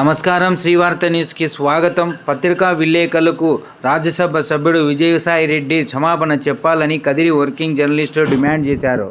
నమస్కారం. శ్రీవార్త న్యూస్కి స్వాగతం. పత్రికా విలేకరులకు రాజ్యసభ సభ్యుడు విజయసాయిరెడ్డి క్షమాపణ చెప్పాలని కదిరి వర్కింగ్ జర్నలిస్టులు డిమాండ్ చేశారు.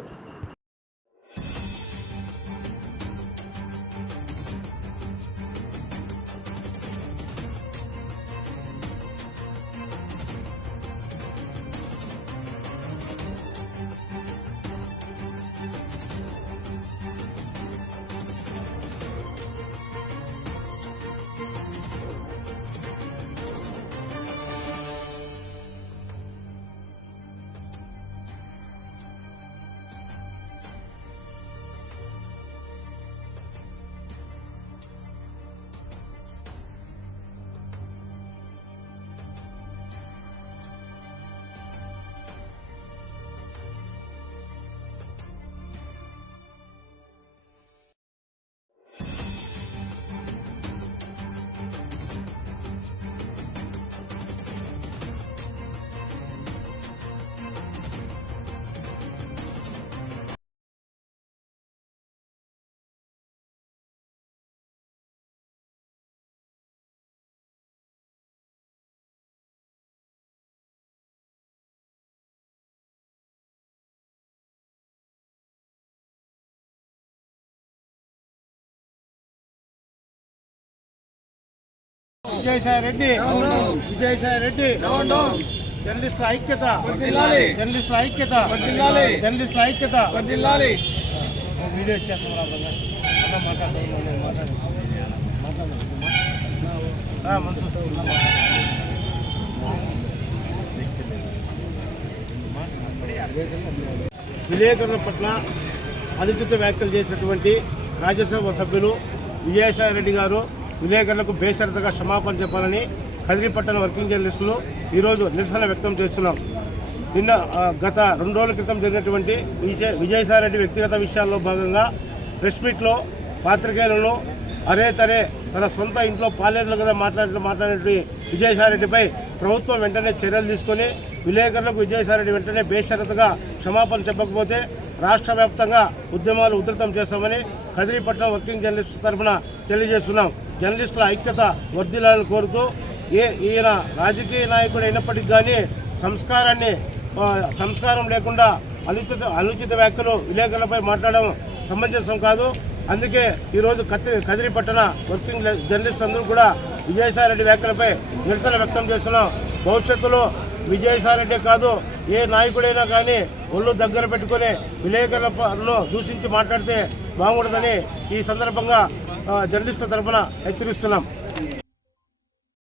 విజయసాయిరెడ్డి జర్నలిస్టుల ఐక్యత, జర్నలిస్టుల ఐక్యత, జర్నలిస్టుల ఐక్యత. వీడియో ఇచ్చేస్తాం. విలేకరుల పట్ల అనుచిత వ్యాఖ్యలు చేసినటువంటి రాజ్యసభ సభ్యులు విజయసాయిరెడ్డి గారు విలేకరులకు బేషరతుగా క్షమాపణ చెప్పాలని కదిరి పట్టణ వర్కింగ్ జర్నలిస్టులు ఈరోజు నిరసన వ్యక్తం చేస్తున్నాం. నిన్న గత 2 రోజుల క్రితం జరిగినటువంటి విజయసాయిరెడ్డి వ్యక్తిగత విషయాల్లో భాగంగా ప్రెస్ మీట్లో పాత్రికేయులను తరే తన సొంత ఇంట్లో పాలేరులు కదా మాట్లాడినటువంటి విజయసాయిరెడ్డిపై ప్రభుత్వం వెంటనే చర్యలు తీసుకొని విలేకరులకు విజయసాయిరెడ్డి వెంటనే బేషరతుగా క్షమాపణ చెప్పకపోతే రాష్ట్ర వ్యాప్తంగా ఉద్యమాలు ఉధృతం చేస్తామని కదిరి పట్టణ వర్కింగ్ జర్నలిస్టు తరఫున తెలియజేస్తున్నాం. జర్నలిస్టుల ఐక్యత వర్ధిల్లాలని కోరుతూ ఈయన రాజకీయ నాయకుడు అయినప్పటికీ కానీ సంస్కారం లేకుండా అనుచిత వ్యాఖ్యలు విలేకరులపై మాట్లాడడం సమంజసం కాదు. అందుకే ఈరోజు కదిరి పట్టణ వర్కింగ్ జర్నలిస్టు అందరూ కూడా విజయసాయిరెడ్డి వ్యాఖ్యలపై నిరసన వ్యక్తం చేస్తున్నాం. భవిష్యత్తులో విజయసాయిరెడ్డి కాదు ఏ నాయకుడైనా కానీ ఒళ్ళు దగ్గర పెట్టుకుని విలేకరులను దూషించి మాట్లాడితే బాగుండదని ఈ సందర్భంగా జర్నలిస్టుల తరఫున హెచ్చరిస్తున్నాం.